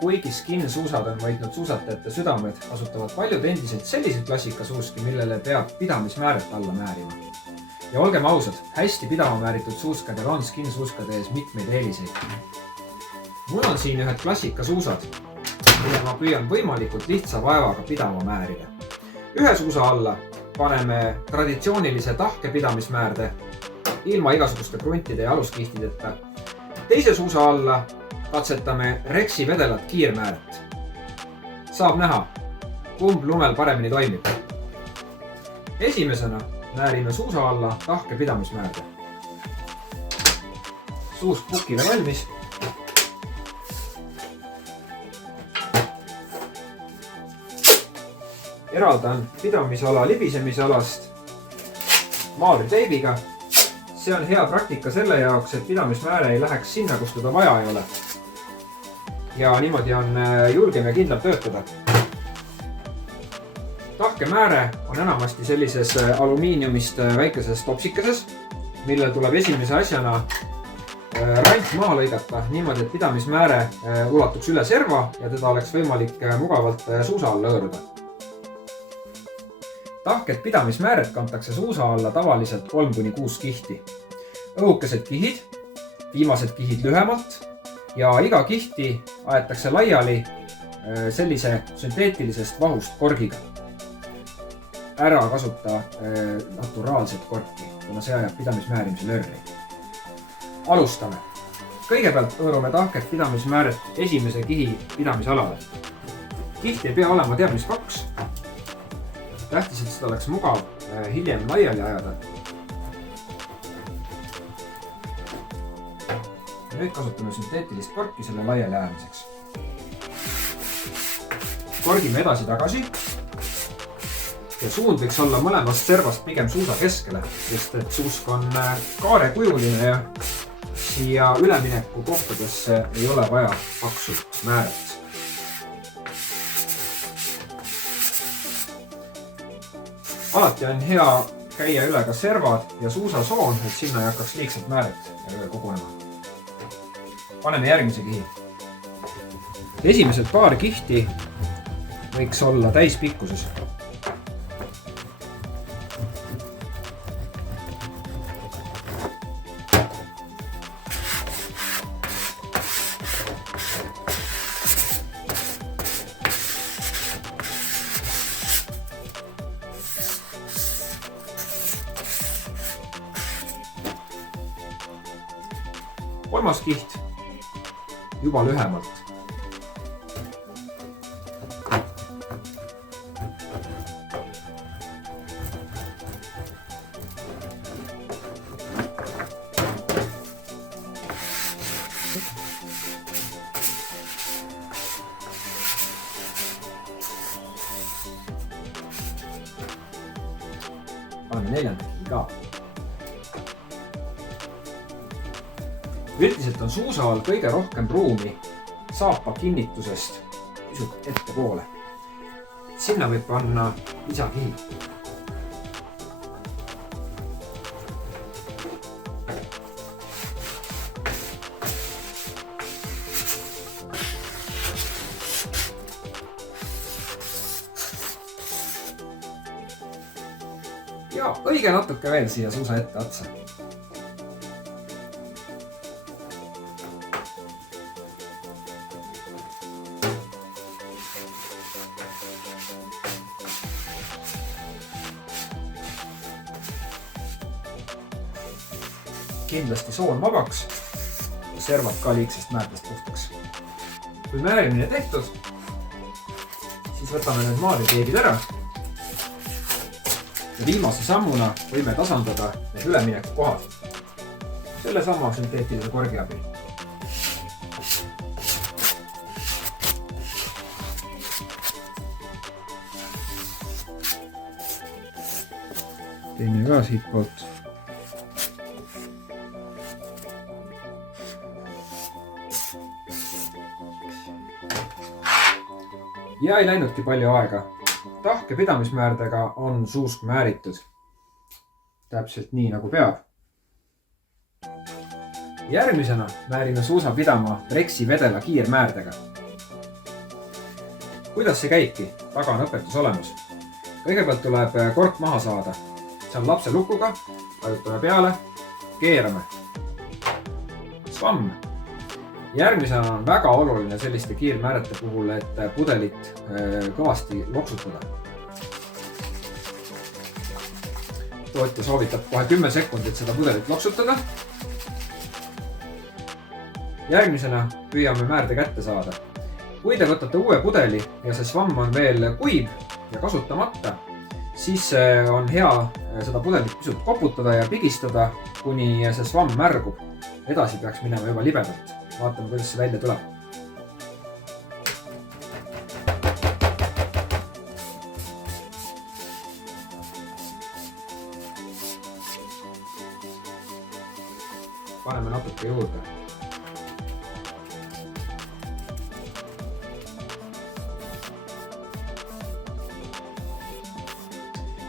Kuigi skin-suusad on võitnud suusatajate südamed, kasutavad paljud endiselt selliseid klassikasuuski, millele peab pidamismääret alla määrima. Ja olgem ausad, hästi pidama määritud suuskadel on skin-suuskade ees mitmeid eeliseid. Mul on siin ühed klassikasuusad, mille ma püüan võimalikult lihtsa vaevaga pidama määrida. Ühe suusa alla paneme traditsioonilise tahke pidamismäärde, ilma igasuguste kruntide ja aluskihtideta. Teise suusa alla katsetame Rexi vedelat kiirmääret. Saab näha, kumb lumel paremini toimib. Esimesena määrime suusa alla tahke pidamismäärde. Suusk pukile valmis. Eraldan pidamisala libisemise alast maalriteibiga. See on hea praktika selle jaoks, et pidamismääre ei läheks sinna, kus teda vaja ei ole. Ja niimoodi on julgem ja kindlam töötada. Tahkemääre on enamasti sellises alumiiniumist väikeses topsikeses, millel tuleb esimese asjana rant maha lõigata niimoodi, et pidamismääre ulatuks üle serva ja teda oleks võimalik mugavalt suusa alla hõõruda. Tahked pidamismääret kantakse suusa alla tavaliselt 3-6 kihti. Õhukesed kihid, viimased kihid lühemalt ja iga kihti aetakse laiali sellise sünteetilisest vahust korgiga. Ära kasuta naturaalset korki, kuna see ajab pidamismäärimise lörri. Alustame. Kõigepealt hõõrume tahked pidamismääret esimese kihi pidamisalale. Kiht ei pea olema teab mis paks. Tähtis, et seda oleks mugav hiljem laiali ajada. Nüüd kasutame sünteetilist korki selle laiali ajamiseks. Korgime edasi tagasi ja suund võiks olla mõlemast servast pigem suusa keskele, sest et suusk on kaarekujuline ja siia ülemineku kohtadesse ei ole vaja paksu määret. Alati on hea käia üle ka servad ja suusasoon, et sinna ei hakkaks liigselt määret kogunema. Paneme järgmise kihi. Esimesed paar kihti võiks olla täispikkuses. Kolmas kiht juba lühemalt. Paneme neljanda kihi ka. Üldiselt on suusa all kõige rohkem ruumi saapa kinnitusest pisut ettepoole. Sinna võib panna lisakihi. Ja õige natuke veel siia suusa ette otsa. Kindlasti soon vabaks ja servad ka liigsest määrtest puhtaks. Kui määrimine tehtud, siis võtame need maalriteebid ära ja viimase sammuna võime tasandada need ülemineku kohad selle sama sünteetilise korgi abil. Teine ka siit poolt. Ja ei läinudki palju aega. Tahke pidamismäärdega on suusk määritud. Täpselt nii nagu peab. Järgmisena määrime suusa pidama Rexi vedela kiirmäärdega. kuidas see käibki? Taga on õpetus olemus. Kõigepealt tuleb kork maha saada. See on lapse lukuga, vajutame peale, keerame. Svamm. Järgmisena on väga oluline selliste kiirmäärete puhul, et pudelit kõvasti loksutada. Tootja soovitab kohe 10 sekundit seda pudelit loksutada. Järgmisena püüame määrde kätte saada. Kui te võtate uue pudeli ja see svamm on veel kuiv ja kasutamata, siis on hea seda pudelit pisut koputada ja pigistada, kuni see svamm märgub. Edasi peaks minema juba libedalt. Vaatame, kuidas see välja tuleb. Paneme natuke juurde.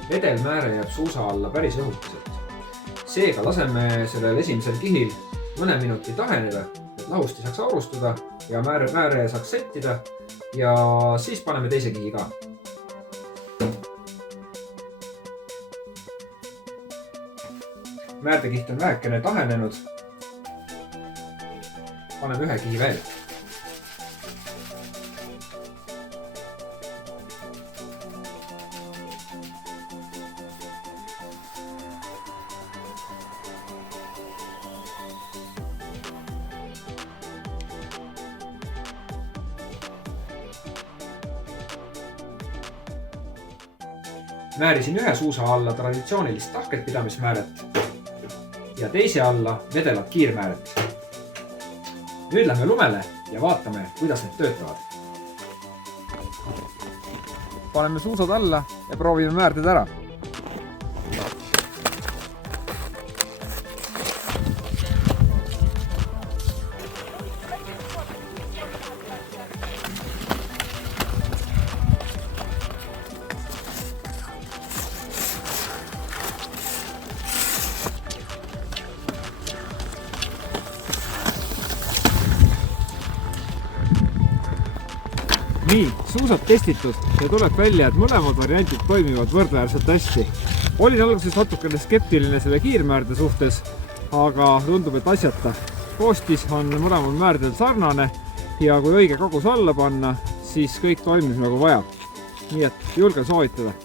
Vedelmääre jääb suusa alla päris õhukeselt. Seega laseme sellel esimesel kihil mõne minuti taheneda, et lahusti saaks aurustuda ja määre saaks settida ja siis paneme teise kihi ka. Määrdekiht on vähekene tahenenud. Paneme ühe kihi veel. Määrisin ühe suusa alla traditsioonilist tahket pidamismääret ja teise alla vedelat kiirmääret. Nüüd lähme lumele ja vaatame, kuidas need töötavad. Paneme suusad alla ja proovime määrded ära. Nii, suusad testitud ja tuleb välja, et mõlemad variantid toimivad võrdväärselt hästi. Olin alguses natukene skeptiline selle kiirmäärde suhtes, aga tundub, et asjata. Koostis on mõlemal määrdel sarnane ja kui õige kogus alla panna, siis kõik toimib nagu vaja. Nii et julgen soovitada.